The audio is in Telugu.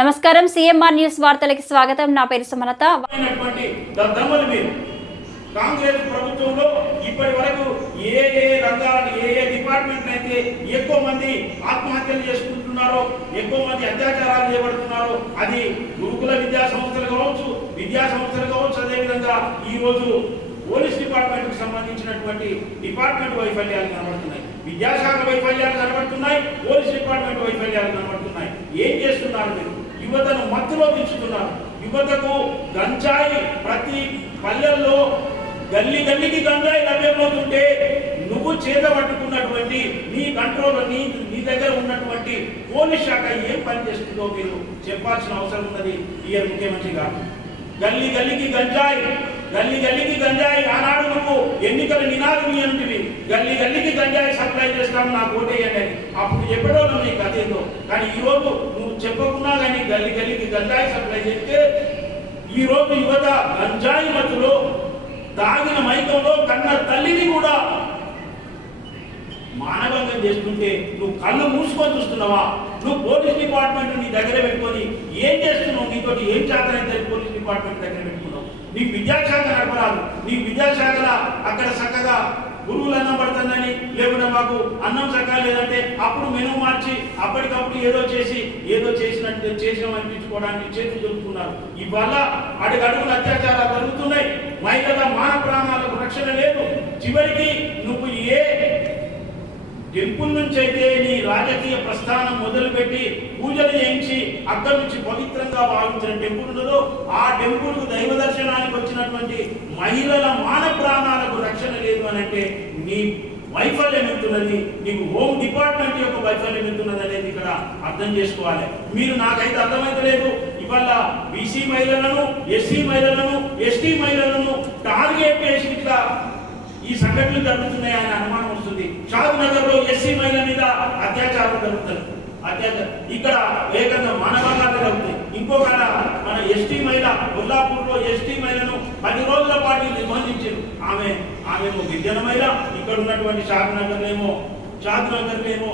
నమస్కారం సిఎంఆర్ న్యూస్ వార్తలకు స్వాగతం. నా పేరు సుమలత. కాంగ్రెస్ ప్రభుత్వంలో ఇప్పటి వరకు ఏ రంగాలు ఏ డిపార్ట్మెంట్ అయితే ఎక్కువ మంది ఆత్మహత్యలు చేసుకుంటున్నారో, ఎక్కువ మంది అత్యాచారాలు చేయబడుతున్నారో, అది గురుకుల విద్యా సంస్థలు కావచ్చు, అదేవిధంగా ఈ రోజు పోలీస్ డిపార్ట్మెంట్ కు సంబంధించినటువంటి డిపార్ట్మెంట్ వైఫల్యాలు కనబడుతున్నాయి, విద్యాశాఖ వైఫల్యాలు కనబడుతున్నాయి, పోలీస్ డిపార్ట్మెంట్ వైఫల్యాలు కనబడుతున్నాయి. ఏం చేస్తున్నారు మీరు? యువతను మత్తులో దించుతున్నారు. యువతకు గంజాయి ప్రతి పల్లెల్లో గల్లీకి గంజాయి లభ్యమవుతుంటే నువ్వు చేత పట్టుకున్నటువంటి నీ కంట్రోల్ నీ దగ్గర ఉన్నటువంటి పోలీస్ శాఖ ఏం పని చేస్తుందో మీరు చెప్పాల్సిన అవసరం ఉన్నది. ఈ ముఖ్యమంత్రి గారు గల్లీకి గంజాయి ఆనాడు నువ్వు ఎన్నికల నినాదం ఏంటివి? గల్లీకి గంజాయి సప్లై చేస్తాము, నాకు ఓటేయండి అని అప్పుడు చెప్పడం నీ కథ ఏందో. కానీ ఈ రోజు నువ్వు చెప్పకున్నా కానీ గల్లీకి గంజాయి సప్లై చేస్తే ఈ రోజు యువత గంజాయి మధ్యలో తాగిన మైకంలో కన్న తల్లిని కూడా మానవంగా చేస్తుంటే నువ్వు కళ్ళు మూసుకొని చూస్తున్నావా? నువ్వు పోలీస్ డిపార్ట్మెంట్ నీ దగ్గర పెట్టుకొని ఏం చేస్తున్నావు? నీతో ఏం చేతనైతే పోలీస్ డిపార్ట్మెంట్ దగ్గర పెట్టుకున్నావు. నీకు విద్యాశాఖ నడపరాదు. నీకు విద్యాశాఖల అక్కడ చక్కగా గురువులు అన్నం పడుతుందని, లేకుండా మాకు అన్నం చక్కగా లేదంటే అప్పుడు మెను మార్చి అప్పటికప్పుడు ఏదో చేసినాం అనిపించుకోవడానికి చేతులు దొరుకుతున్నారు. ఇవల్ల అడుగడుగులు అత్యాచారాలు జరుగుతున్నాయి. మహిళల మాన ప్రాణాలకు రక్షణ లేదు. చివరికి నువ్వు ఏ టెంపుల్ నుంచి అయితే నీ రాజకీయ ప్రస్థానం మొదలుపెట్టి పూజలు చేయించి అక్కడి నుంచి పవిత్రంగా భావించిన టెంపుల్ ఉన్నదో ఆ టెంపుల్ కు దైవ దర్శనానికి వచ్చినటువంటి మహిళల మాన ప్రాణాలకు రక్షణ లేదు అని అంటే నీ వైఫల్యం ఎంతున్నది, నీకు హోమ్ డిపార్ట్మెంట్ యొక్క వైఫల్యం ఎంతున్నది అనేది ఇక్కడ అర్థం చేసుకోవాలి. మీరు నాకైతే అర్థమైతలేదు. ఇవాళ బీసీ మహిళలను, ఎస్సీ మహిళలను, ఎస్టీ మహిళలను టార్గెట్ చేసి ఇట్లా ఈ సంఘటనలు జరుగుతున్నాయని అనుమానం వస్తుంది. షాద్ నగర్ లో ఎస్సీ మహిళ మీద అత్యాచారం జరుగుతుంది. ఇక్కడ ఏకంగా మానవాళాలు జరుగుతాయి. ఇంకొక మన ఎస్టీ మహిళ కొల్లాపూర్ లో ఎస్టీ మహిళను 10 రోజుల పాటు నిర్బంధించారు. ఆమె గిరిజన మహిళ. ఇక్కడ ఉన్నటువంటి షాద్ నగర్ ఏమో